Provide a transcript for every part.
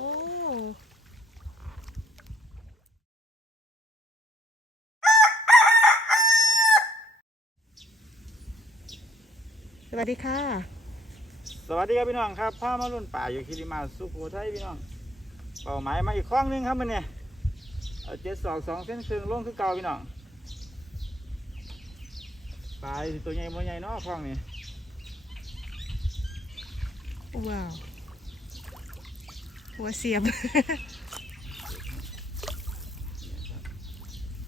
อ้สวัสดีค่ะ สวัสดีครับพี่น้องครับพามาลุ่นป่าอยู่คิริมาสุโขทัยพี่น้อง เป่าหมายมาอีกคล้องหนึงครับมันเนี่ยเอาเจ็ดสองสองเส้นครึ่งลงคือเก่าพี่น้องปลาสิตัวใหญ่บ่ใหญ่เนาะคล้องนี่ว้าว หัวเสียบ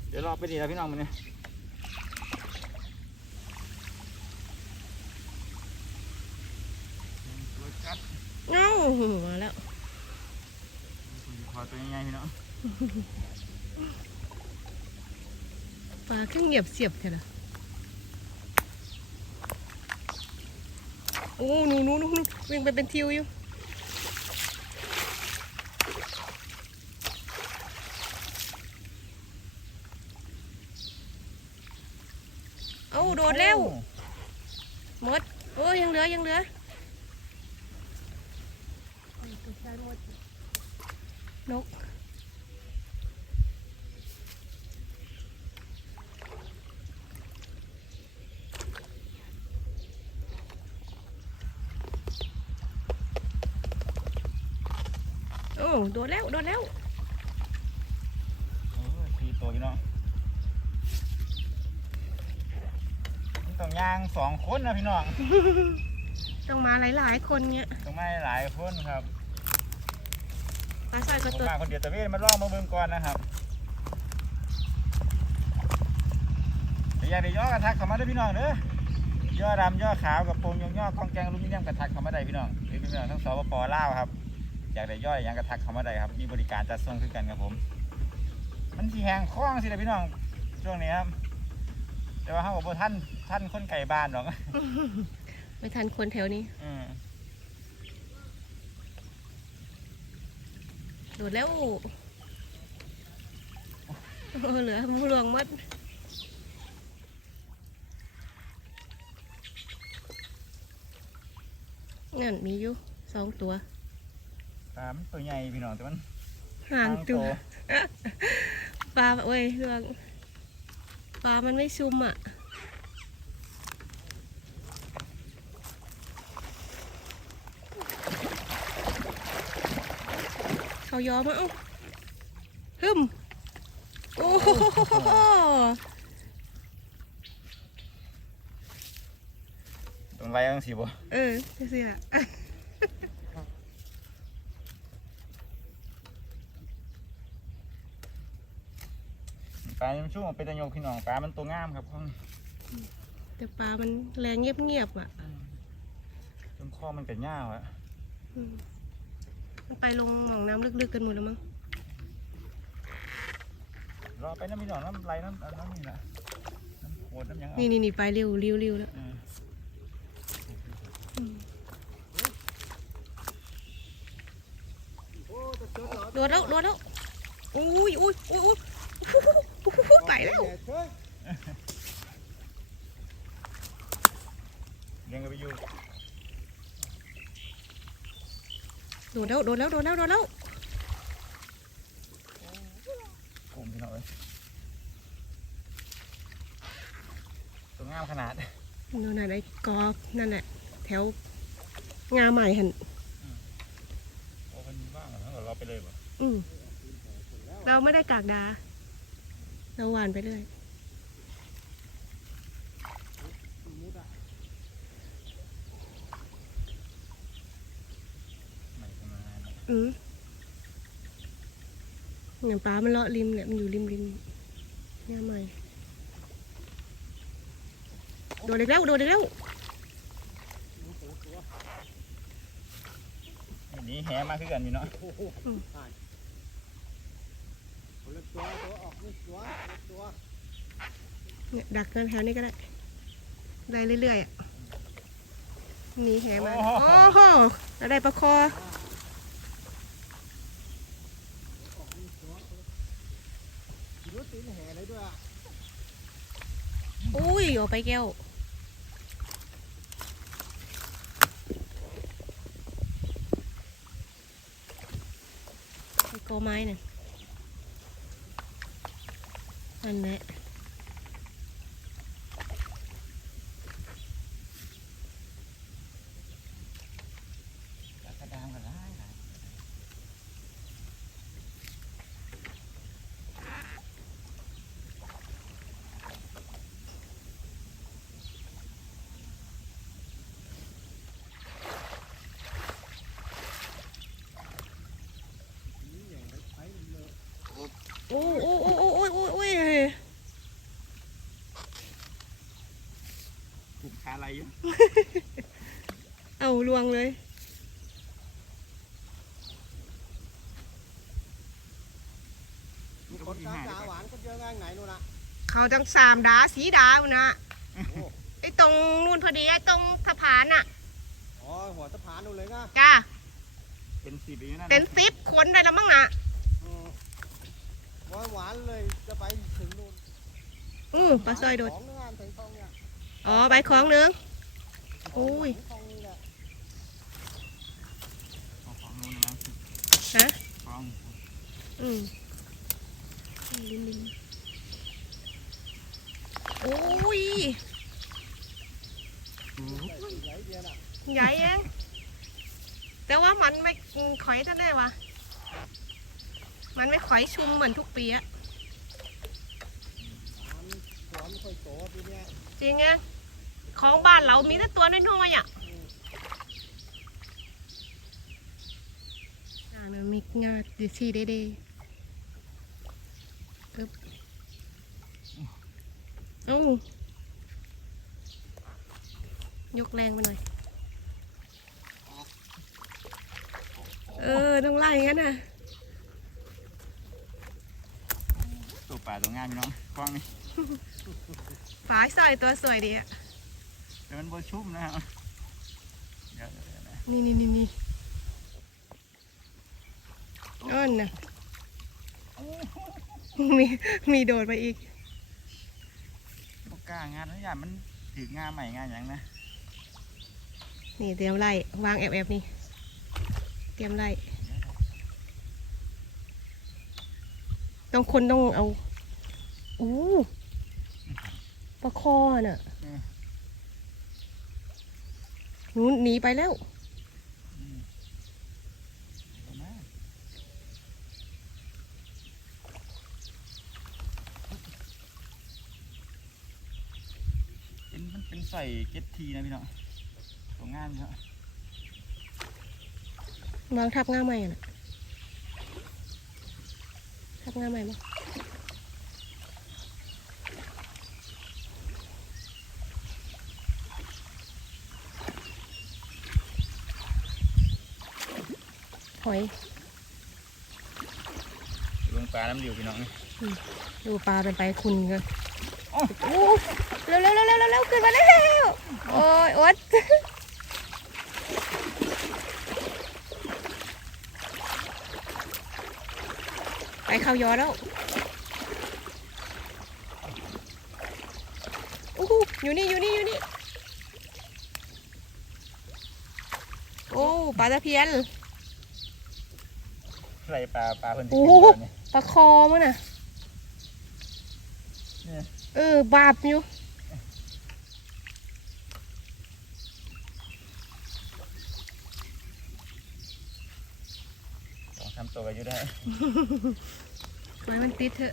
เดี๋ยวรอไปดีแล้วพี่น้องมันเนี่ยเอ้ามาแล้วขอตัวใหญ่ๆพี่น้องปลาขึ้นเงียบเสียบเถอะล่ะโอ้หนูหนูหนูหนูวิ่งไปเป็นทิวอยู่ เอ้าโดดแล้วหมด โอ้ยยังเหลือยังเหลือ นก โอ้โดดแล้วโดดแล้วโอ้ยสี่ตัวพี่น้องมันต้องย่างสองคนนะพี่น้อง ต้องมาหลายๆคนเนี่ยต้องไม่หลายคนครับปลาสร้อยผก็มตัวมาคนเดียวแต่เว้ยมาลองมาเบิ่งก่อนนะครับแต่อยากได้ย่อกระทักเข้ามาเด้วยพี่น้องเด้อย่อดำย่อขาวกับโปรงยองย่อกองแกงอลูมิเนียมกระทักเข้ามาได้พี่น้องหรือพี่น้องทั้งสปปลาวครับ อยากได้ย่อยอยางกระทักเข้ามาได้ครับมีบริการจัดส่งคือกันครับผม มันสีแหงคล้องสิเลยพี่น้องช่วงนี้ครับ แต่ว่าเขาบอกท่านท่านคนไก่บ้านหรอกไม่ทันคนแถวนี้อืมโดดแล้วโอ้เหลือมูหลวงหมดนั่นมีอยู่สองตัว ปลามันตัวใหญ่พี่น้องแต่มันห่างตัวโปลาโอ้ยเรื่องปลามันไม่ซุ่มอะเขายอมอะเอ้าฮึมโอ้โหโดนไว้ตั้งสี่บ่เออสิล่ ปลามันช่วงเป็นตะโยกพี่น้องปลามันตัวงามครับพ่อแต่ปลามันแรงเงียบๆอะจนข้อมันเป็นหญ้าอะอืมมันไปลงหมองน้ำลึกๆกันหมดแล้วมั้งรอไปน้ำพี่น้องน้ำไหลน้ำน้ำนี่แหละน้ำโคตรน้ำหยังเอานี่นี่นี่ไปเร็วเร็วเร็วแล้วอืมอืมโดดแล้วโดดแล้วอุ้ยอุ้ยอุ้ยอุ้ย อุ้ยไปแล้วเลี้ยงกันไปอยู่โดดแล้วโดดแล้วโดดแล้วโดดแล้วกลุ่มพี่น้อยตัวงามขนาดนั่นน่ะไอ้กอนั่นแหละแถวงาใหม่หันโอ้เป็นบ้างเหรอเราไปเลยบ่อืมเราไม่ได้กากดา เราหวานไปเรื่อยไม่ประมาณอืมอย่างปลามันเลาะริมเนี่ยมันอยู่ริมริมงาใหม่โดดอีกแล้วโดดอีกแล้ววันนี้แหมาคือกันพี่เนาะ เนี่ยดักกันแถวนี้ก็ได้ ได้เรื่อยๆอะหนีแหมา โอ้โหเราได้ปลาคอ อุ้ย ออกไปแก้วอไม้น่ะ นั่นแหละ กระดามกันได้ได้นี่อย่างไรใช้เลย โอ้โอ้โอ้โอ้โอ้โอ้โอ้ย กลุ่มคาอะไรอยู่ เอาลวงเลยมีคนตามด่าหวานคนเยอะง่ายไหนนู่นนะเขาจังสามดาสีดาวนะโอ้ไอ้ตรงนู่นพอดีไอ้ตรงสะพานน่ะอ๋อหัวสะพานนู่นเลยนะจ้าเป็นสีอยู่นั่นเป็นซิปคนได้แล้วมั้งน่ะอืมหวานหวานเลยจะไปถึงนู่นอือปลาซอยโดดของงานใส่ทองเนี่ยอ๋อใบของหนึง อุ้ยทองนี่แหละของของนู้นนะ ฮะของอืมลิ้นลิ้นโอ้ยใหญ่เดียวน่ะใหญ่เองแต่ว่ามันไม่ข่อยจะได้วะมันไม่ข่อยชุมเหมือนทุกปีอะหวานหวานไม่ค่อยโตปีเนี้ยจริงไงของบ้านเรามีแต่ตัวน้อยๆอะ อืมอ่ามันมีงาดีซีเดเดปึ๊บโอ้ยกแรงไปหน่อย เออ ต้องไล่งั้นน่ะ ตัวป่าตัวงามพี่น้องคล้องนี่ฝายใส่ตัวสวยดีอะแต่มันโบชุ่มนะครับเดี๋ยวเดี๋ยวเดี๋ยวนะนี่นี่นี่นี่ อ้อนน่ะมีมีโดดไปอีกบกล้างานแล้วอย่างมันถืองานใหม่งานอย่างนะ นี่เตรียมไล่วางแอบแอบๆนี่ เตรียมไล่ ต้องคนต้องเอาอู้ปลาคอน่ะหนูหนีไปแล้ว อืมเอามา เป็นมันเป็นใส่เก็ตทีนะพี่น้องตัวงานครับวางทับง่าใหม่น่ะทับง่าใหม่มั้หอยเรื่องปลาน้ำเหลียวพี่น้องนี่ดูปลาเป็นไปคุณกันโอ้โอ้ เร็วเร็วเร็วเร็วเร็วขึ้นมาเร็วโอ้ยอ๊ตไปเข้ายอแล้วโอ้โหอยู่นี่อยู่นี่อยู่นี่โอ้ปลาตะเพียนใส่ปลาปลาเพิ่นสิโอ้กินโหแบบนี้ปลาคอมั้งน่ะเนี่ยเออบาปอยู่สองสามตัวก็อยู่ได้ไว้มันติดเถอะ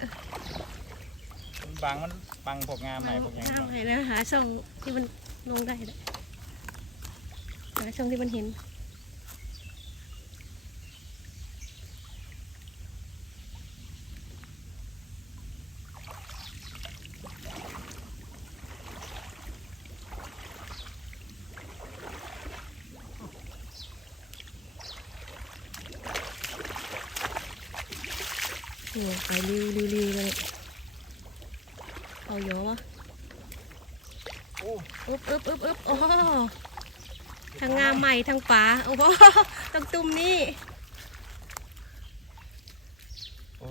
บางมันบังพวกงามใหม่พวกหยังห้ามให้แล้วหาช่องที่มันลงได้เลยหาช่องที่มันเห็น โอ้ไปริวริวริวเลยเอาเยอะวะ โอ้ อึบอึบอึบอึบโอ้โหทั้งงามใหม่ ทั้งป่าโอ้โหทั้งตุ่มนี่โอ้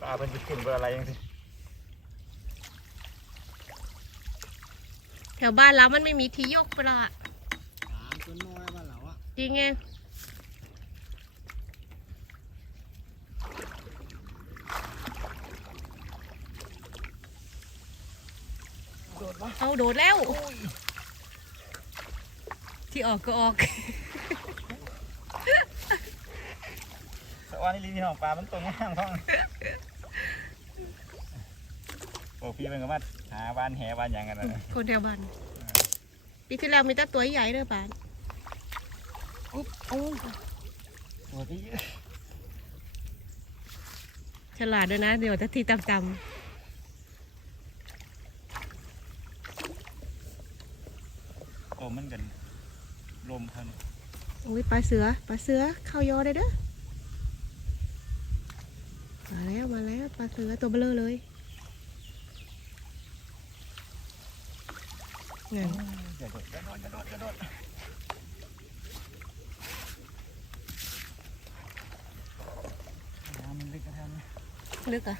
ปลาเป็นจะขึ้นเบอร์อะไรยังสิแถวบ้านเรามันไม่มีที่ยกเปล่าจริงไงโดดวะเอา โดดแล้ว ที่ออกก็ออกสวัสดีพี่น้องปลา มันตัวง่ามท้องโอ้พี่เป็นก็มาหาบ้านแหบ้านหยังกันนะคนเดียวบันปีที่แล้วมีแต่ตัวใหญ่เด้อปานอุ๊บโอ้โหฉลาดด้วยนะ เดี๋ยวจะทีต่ำอ้มันกันล มพันๆอุ้ยปลาเสือปลาเสือเข้ายอได้เด้อมาแล้วมาแล้วปลาเสือตัวเบลอเลยนั่นอย่าโดดอย่าโดดอย่าโดดอย่าโดดน้ำมันลึกนะครับลึกอะ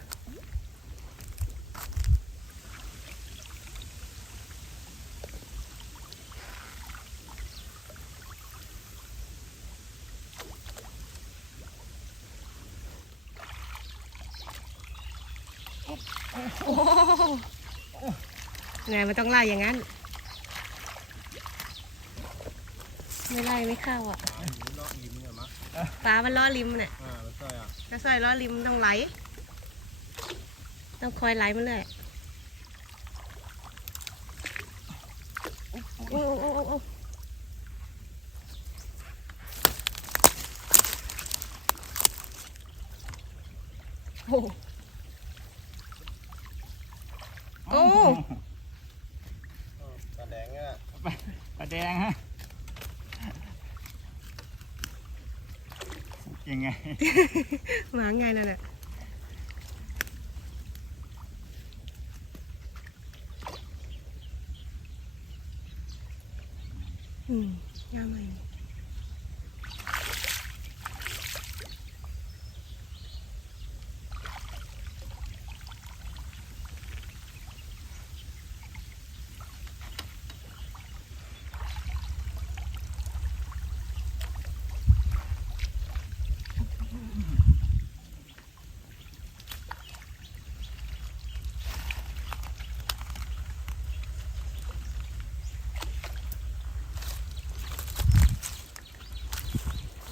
ไงมันต้องไล่อย่างนั้น ไม่ไล่ไม่เข้าอะหาหินเลาะหินเนี่ยมะปลามันล้อริมเนี่ยอ่าแล้วก็อะกระสอยล้อริมต้องไหล ต้องคอยไหลมาเลยโอ้โอ้โอ้โอ้โอ้โอ้ เออปลาแดงเนี่ย ปลา แดงฮะยังไง หมาไงนั่นแหละอืมย่าใหม่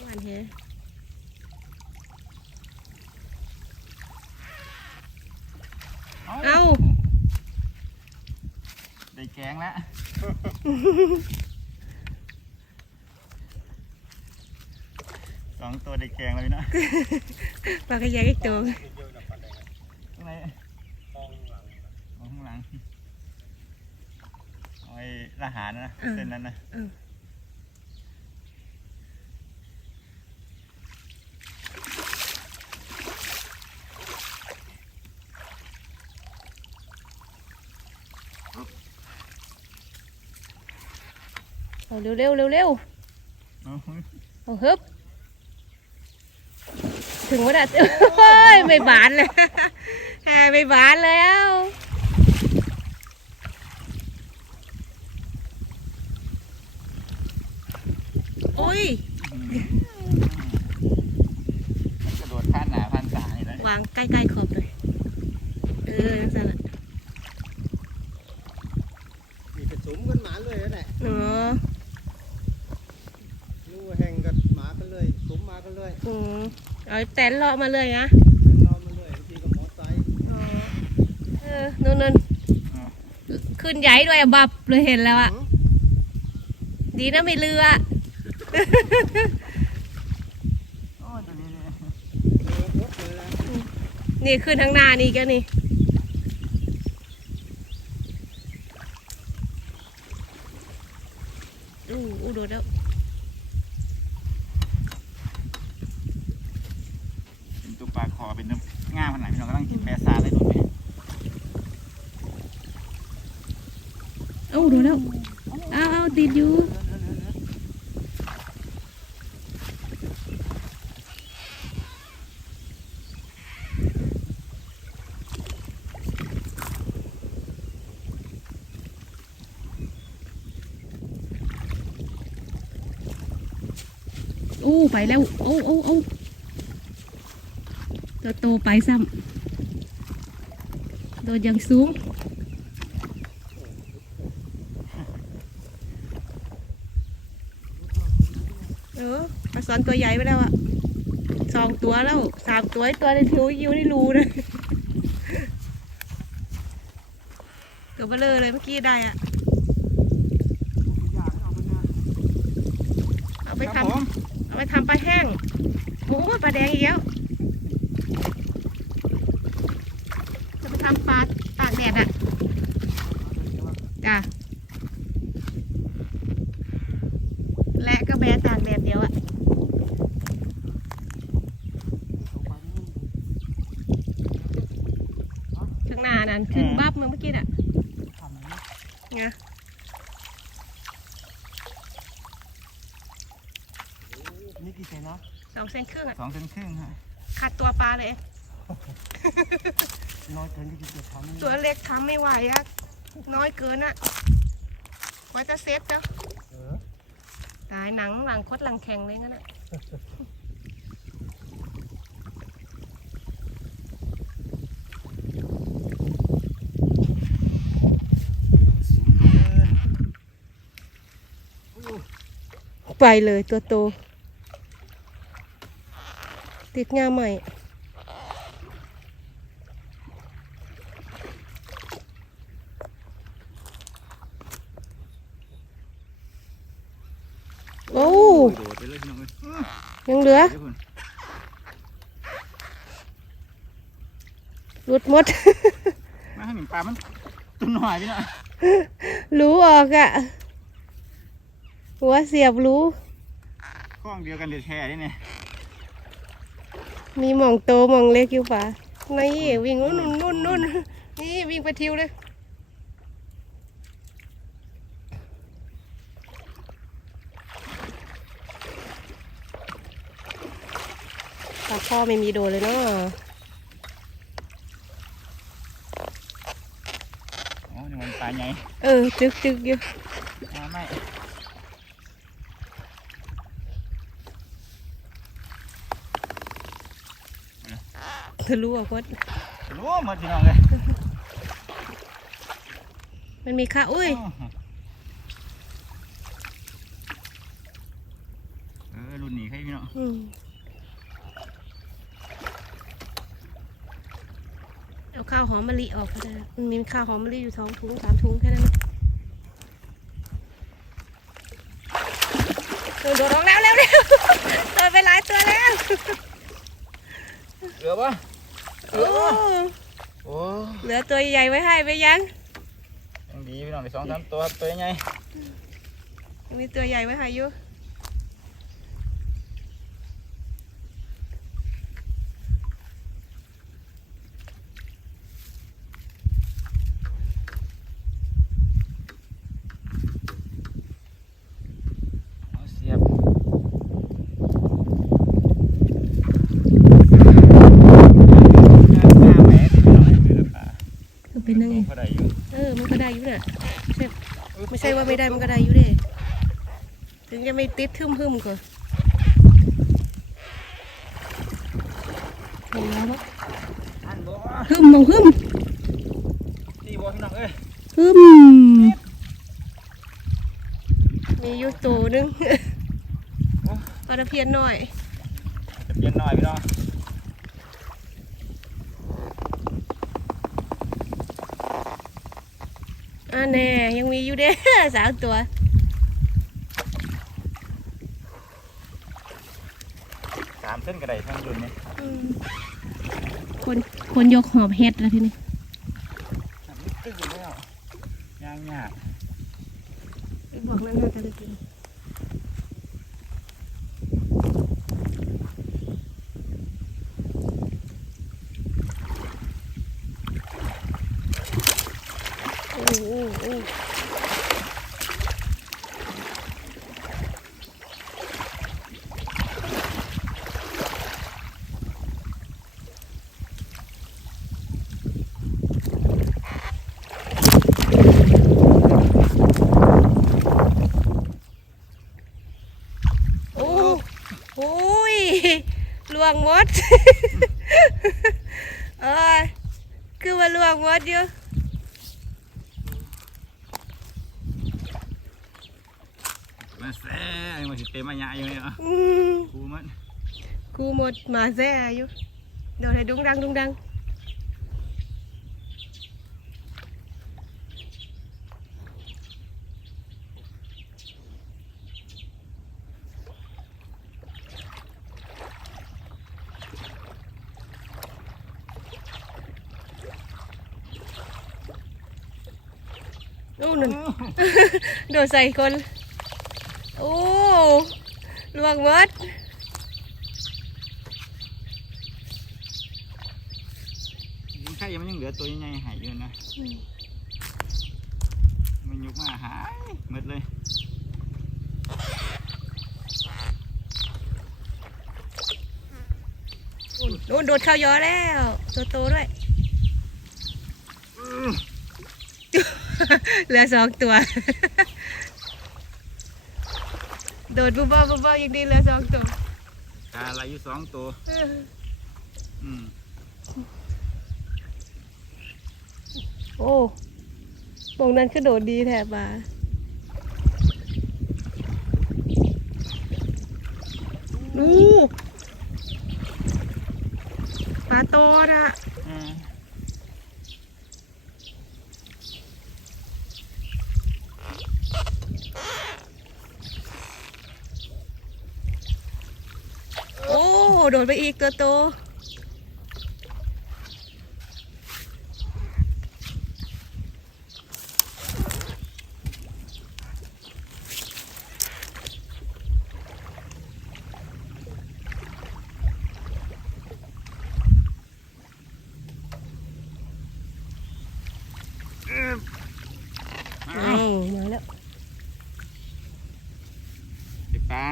หวานเฮเอ้า ได้ แกงแล้ว สองตัวได้แกงแล้วพี่เนาะปลากระแยงอีกตัวเยอะนะปลาแดงตรงไหนคลองหลังเอาข้างหลังเอาไอ้ละหารนะเออเส้นนั้นนะ เออ เอาเร็วเร็วเร็วเร็วเอาเอาฮึบถึงวันอะเฮ้ยไม่บานเลยหายไม่บานแล้วโอ้ยกระโดดข้านหนาพันสายเลย วางใกล้ๆขอบเลย เออนั่นแหละ มีกระสุมกันหมาเลยนั่นแหละ อ๋อ นู่แห่งกันหมากันเลยสุมมากันเลย อืม เอาแตนเลาะมาเลยนะไปรอมาเลยทีกับมออ๋อเออนู่นขึ้นใหญ่ด้วยบับเลยเห็นแล้วอะดีนะไม่เรือนี่ขึ้นทางหน้านี่ก็นี่อู้อู้ดดแล้ว เป็นตัวปลาคอ เป็นน้ำง่ามขนาดพี่น้องกำลังกินแปรซาได้ดูไหมเอ้าดดแล้วเอาเอาติดอยู่โอ้ไปแล้ว โอ้โอ้โอ้ ตัวโตไปซ้ำโดนยังสูง เออปลาสอนตัวใหญ่ไปแล้วอะสองตัวแล้วสามตัวไอ้ตัวในทิวยิวในรูนะตัวเบลอเลยเมื่อกี้ได้อะอยากเอาไปนะเอาไปครับทำผมเอาไปทำปลาแห้งโอ้ยปลาแดงอีกแล้วจะไปทำปลาตากแดดอะจ้ะ และก็แบะตากแดดเดียวอะเอาไปนู่นข้างหน้านั่นขึ้นบับเมื่อกี้น่ะทำอย่างนี้ไงนี่กี่เซนนะสองเส้นครึ่งอะสองเซนครึ่งฮะขาดตัวปลาเลย น้อยเกินที่จะทำตัวเล็กทำไม่ไหวอะน้อยเกินอะไว้จะเซฟเจ้าเออ ตายหนังหลังคดหลังแข็งเลยงั้นอะไปเลยตัวโต ติดงาใหม่ โอ้ โดดไปเลยพี่น้องเอ้ ยยังเหลือเดี๋ยวคุณหลุดหมด มาให้หนึ่งปลามันตัวหน่อยพี่น้องรู้ออกอะหัวเสียบรู้กล้องเดียวกันเดือดแช่นี่เนี่ยมีหมองโตหมองเล็กอยู่ป่ะนี่วิ่งนู่นนู่นนู่นนี่วิ่งไปทิวเลย ปลาพ่อไม่มีโดนเลยเนาะโอ้นี่มันปลาใหญ่เออจึกจึกอยู่มาไม่เธอรู้อะพดรู้หมดพี่น้องเลยมันมีค่าอุ้ยเออรุ่นนี้ให้พี่น้อง อืมเอาข้าวหอมมะลิออกก็ได้มันมีข้าวหอมมะลิอยู่สองถุงสามถุงแค่นั้นนะเออโดดออกแล้วเร็วเร็วโดดไปหลายตัวแล้วเหลือปะโอ้โอ้เหลือตัวใหญ่ไว้ให้ไปยังยังดีพี่น้องได้สองสามตัวครับตัวใหญ่มีตัวใหญ่ไว้ให้อยู่ เอาเสียบหน้าแหม่พี่น้องเลยคือปลา ก็เป็นยังไง พอได้อยู่ เออมันก็ได้อยู่น่ะใช่ไม่ ใช่ว่าไม่ได้มันก็ได้อยู่เด้ถึงจะไม่ติดทึมๆก็เห็นแล้วปะอันบ่หึมมองหึมตีบ่พี่น้องเอ้ยหึมมีอยู่ตัวหนึงปลาตะเพียนหน่อยจะเปลี่ยนหน่อยพี่น้อง อ่าแน่ยังมีอยู่เด้สามตัวสามเส้นกระไดทั้งรุ่นนี้อืมคนคนยกหอบเฮ็ดแล้วทีนี้อันนี้ตึ้งอยู่แล้วย่างยากบอกนั่นน่าจะได้กินโอ้โหโอ้โห โอ้โหวงมดเอ้ยคือว่าลวงมดอยู่มาแซ่มาสิเต็มมาหยะอยู่เนี่ยอืมกูมันกูหมดมาแซ่อยู่เดี๋ยวให้ดุงดังดุงดัง อ้นั่นโดดใส่คน โอ้ลวงมดยิงไข่มันยังเหลือตัวใหญ่ๆหายอยู่นะมันยกมาหายหมดเลยโดนโดดเข้ายอแล้ว ตัวโตด้วย เหลือสองตัว โดดบุบบ้าบุบบ้ายังดีเหลือสองตัวกาอะไรอยู่สองตัว อืมโอ้วงนั้นคือโดดดีแถบมาดูปลาโตนะอืม โอ้ โดดไปอีกตัวโต อ้า อ้าว วมาแล้ว ไอ้ปลา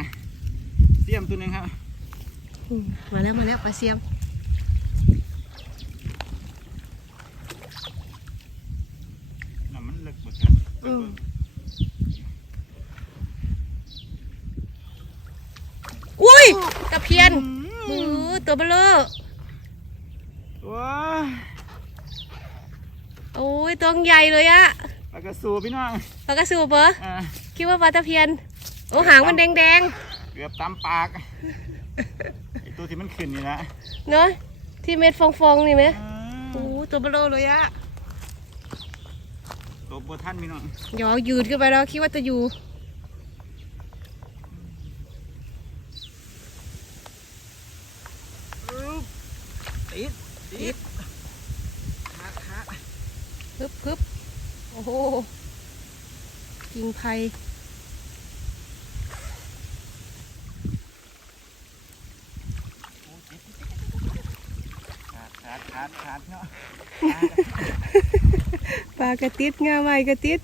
เตรียมตัวหนึงครับ อืม มาแล้วมาแล้วปลาเสียมน้ำมันเลิกหมดครับอืมอุ้ยตะเพียนโอ้ตัวเบลอว้าโอ้ยตัวใหญ่เลยอะปลากระสูพี่น้องปลากระสูบเหรออ่าคิดว่าปลาตะเพียน โอ้หางมันแดงเกือบตามปากไอตัว ที่มันขึ้นนี่นะๆเนาะที่เม็ดฟองๆนี่ไหมอืมโอ้ตัวเบลอเลยอะตัวบัวท่านพี่น้องหยอยืดขึ้นไปแล้วคิดว่าจะอยู่ติดติดขาขาพึบพึบโอ้โหกิ่งไผ่ ขาดขาดขาดขาดเนาะ ปลากระติดงาไม้กระติด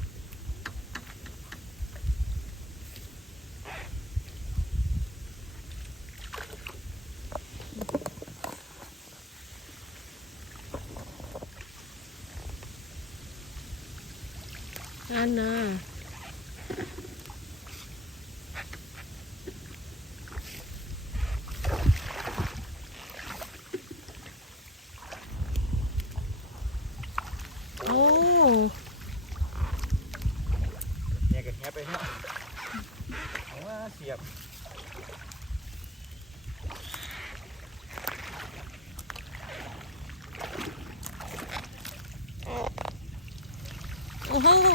อันน่ะโอ้ เนี่ยก็แคบไปเนาะเอาว่าเสียบ โอ้โห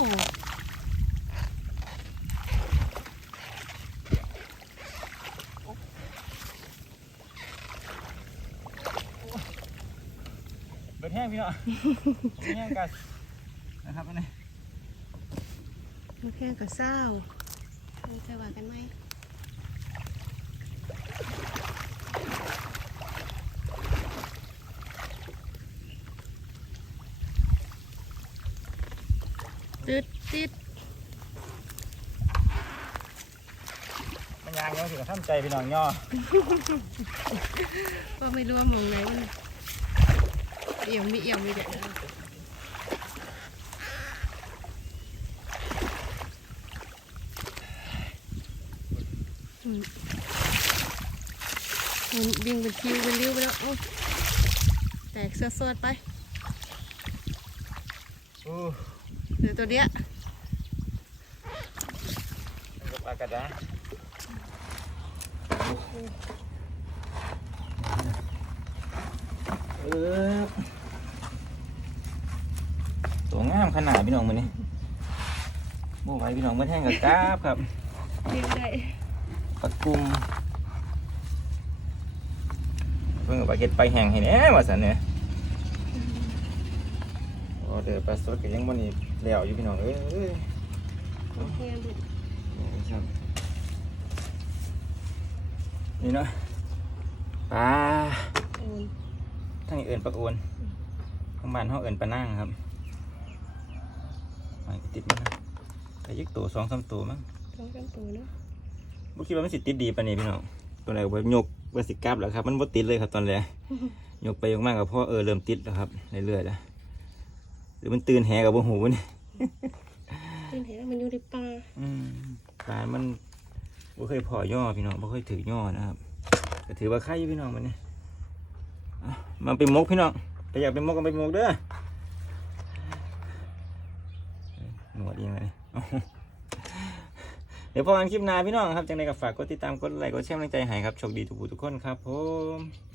เบิดแห้งพี่เนาะเบิดแห้งกันนะครับอันนี้มันแค่กับเศร้ามีใครว่ากันไหม ติดติด มันยางเนาะถึงกับท่าน ใจพี่น้องย่อก็ไม่รู้ว่ามองไหนมันเอี่ยมมีเอี่ยมมีเด็ดมันวิ่งเป็นคิวเป็นริ้วไปแล้วโอ้ยแตกเสื้อสวดไปโอ้เหลือตัวเนี้ยมันก็ปลากระดา เออตัวงามขนาดพี่น้องมือนี่โม่ไหวพี่น้องเมื่อแท่งกับกราบครับวิ่งได้ปลากุมเพิ่งกับปลาเก็ดไปแห้งให้แหน่ว่าสันเนี่ยโอ้เดี๋ยวปลาสดก็ยังมันนี่แล้วอยู่พี่น้องเอ้ยโอเคดูนี่ครับ นี่เนาะปลาโอนทั้งนี้เอิ่นปลาโอนข้างบ้านเขาเอิ่นปลานั่งครับไม่ติดมันนะแต่ยึกตัวสองสามตัวมั้งต้องกันตัวเนาะบ่คิดว่ามันสิติดดีปานนี้พี่น้องตัวแรกว่ายกว่าสิกลับแล้วครับ มันบ่ติดเลยครับตอนแรกยกไปยกมากกับพ่อเออเริ่มติดแล้วครับเรื่อยๆแล้วหรือมันตื่นแหกับบ่หูมันเป็นเห็นมันอยู่ในป่าอืมปลามัน บ่เคยพอย่อพี่น้องบ่เคยถือย่อนะครับก็ถือว่าไข่อยู่พี่น้องมันนี่ยมันเป็นมกพี่น้องแต่อยากเป็นมกก็เป็นมกเด้อหนวดยังเลยเอาเดี๋ยวพอกันคลิปหน้าพี่น้องครับจังไดก็ฝากกดติดตามกดไลค์กดแชร์กำลังใจให้ครับโชคดีทุกผู้ทุกคนครับผม